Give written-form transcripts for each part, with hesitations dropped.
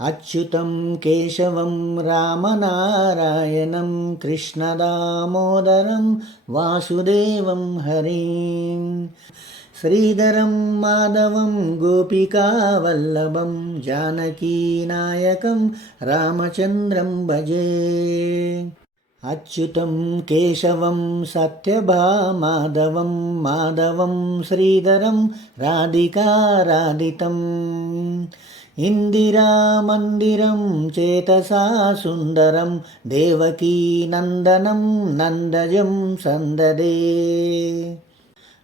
अच्युतं केशवं रामनारायणं कृष्णदामोदरं वासुदेवं हरिं श्रीधरं माधवं गोपिकावल्लभं जानकीनायकं रामचन्द्रं भजे। अच्युतं केशवं सत्यभामाधवं माधवं श्रीधरं राधिकाराधितम् इंदिरामन्दिरं चेतसा सुन्दरं देवकीनन्दनं नन्दजं सन्ददे।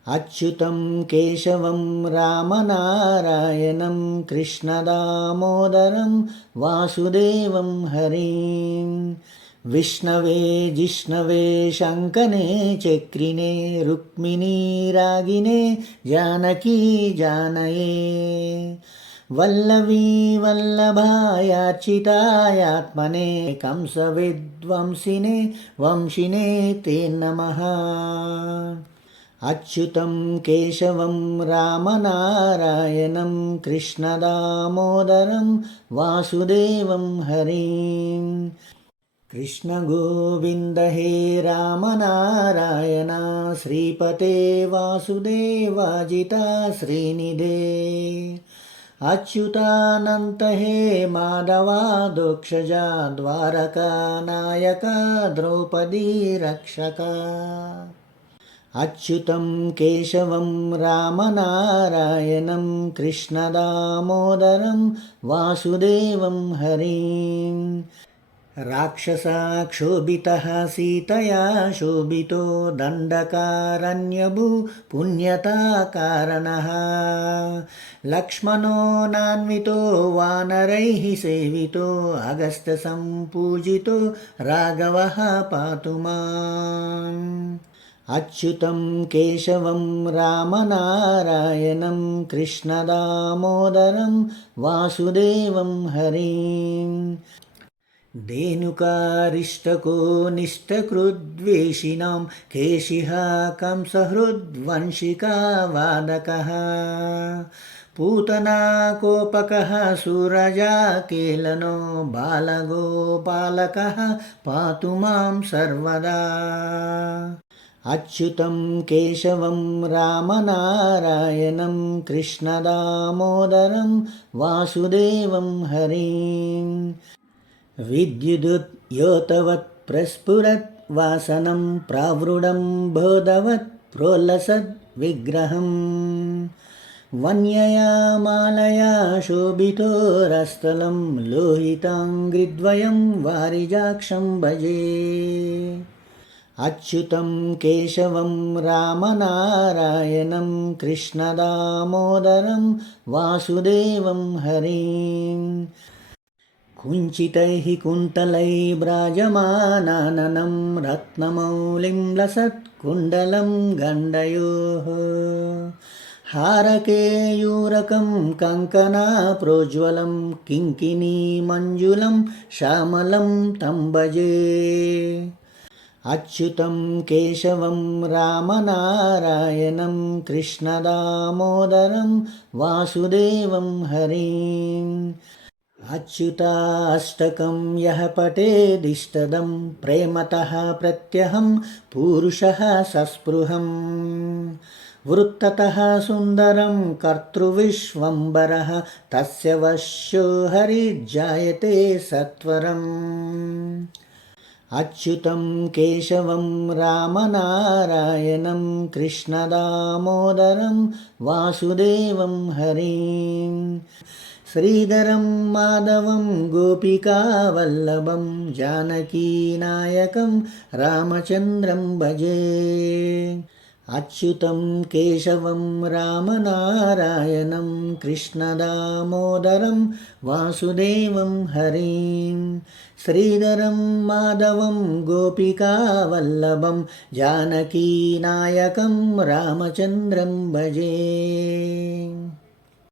अच्युतं केशवं रामनारायणं कृष्णदामोदरं वासुदेवं हरिं विष्णवे जिष्णवे शङ्कने चक्रिणे रुक्मिणी रागिने जानकी जानये वल्लवी वल्लभायार्चितायात्मने कंसविध्वंसिने वंशिने ते नमः। अच्युतं केशवं रामनारायणं कृष्णदामोदरं वासुदेवं हरिं कृष्णगोविन्द हे रामनारायण श्रीपते वासुदेवाजिता श्रीनिधे अच्युतानन्त हे माधवादोक्षजा द्वारकानायका द्रौपदी रक्षका। अच्युतं केशवं रामनारायणं कृष्णदामोदरं वासुदेवं हरिं राक्षसाक्षोभितः सीतया शोभितो दण्डकारण्यभू पुण्यताकारणः लक्ष्मणो नान्वितो वानरैः सेवितो अगस्त्यसम्पूजितो राघवः पातु माम्। अच्युतं केशवं रामनारायणं कृष्णदामोदरं वासुदेवं हरिं धेनुकारिष्टको निष्ठकृद्वेषिणां केशिः कंसहृद्वंशिका वादकः पूतना कोपकः सूरजा केलनो बालगोपालकः पातु मां सर्वदा। अच्युतं केशवं रामनारायणं कृष्णदामोदरं वासुदेवं हरिं विद्युदुद्योतवत् प्रस्फुरत् वासनं प्रावृढं बोधवत् प्रोल्लसद् विग्रहम् वन्यया मालया शोभितो रस्थलं लोहिताङ्घ्रिद्वयं वारिजाक्षं भजे। अच्युतं केशवं रामनारायणं कृष्णदामोदरं वासुदेवं हरिं कुञ्चितैः कुन्तलैः व्राजमानाननं रत्नमौलिं लसत् कुण्डलं गण्डयोः हारकेयूरकं कङ्कना प्रोज्वलं किङ्किणी मञ्जुलं श्यामलं तं भजे। अच्युतं केशवं रामनारायणं कृष्णदामोदरं वासुदेवं हरिं अच्युताष्टकं यः पठेदिष्टदं प्रेमतः प्रत्यहं पुरुषः सस्पृहम् वृत्ततः सुन्दरं कर्तृविश्वम्बरः तस्य वश्यो हरिर्जायते सत्वरम्। अच्युतं केशवं रामनारायणं कृष्णदामोदरं वासुदेवं हरिं श्रीधरं माधवं गोपिकावल्लभं जानकीनायकं रामचन्द्रं भजे। अच्युतं केशवं रामनारायणं कृष्णदामोदरं वासुदेवं हरिं श्रीधरं माधवं गोपिकावल्लभं जानकीनायकं रामचन्द्रं भजे।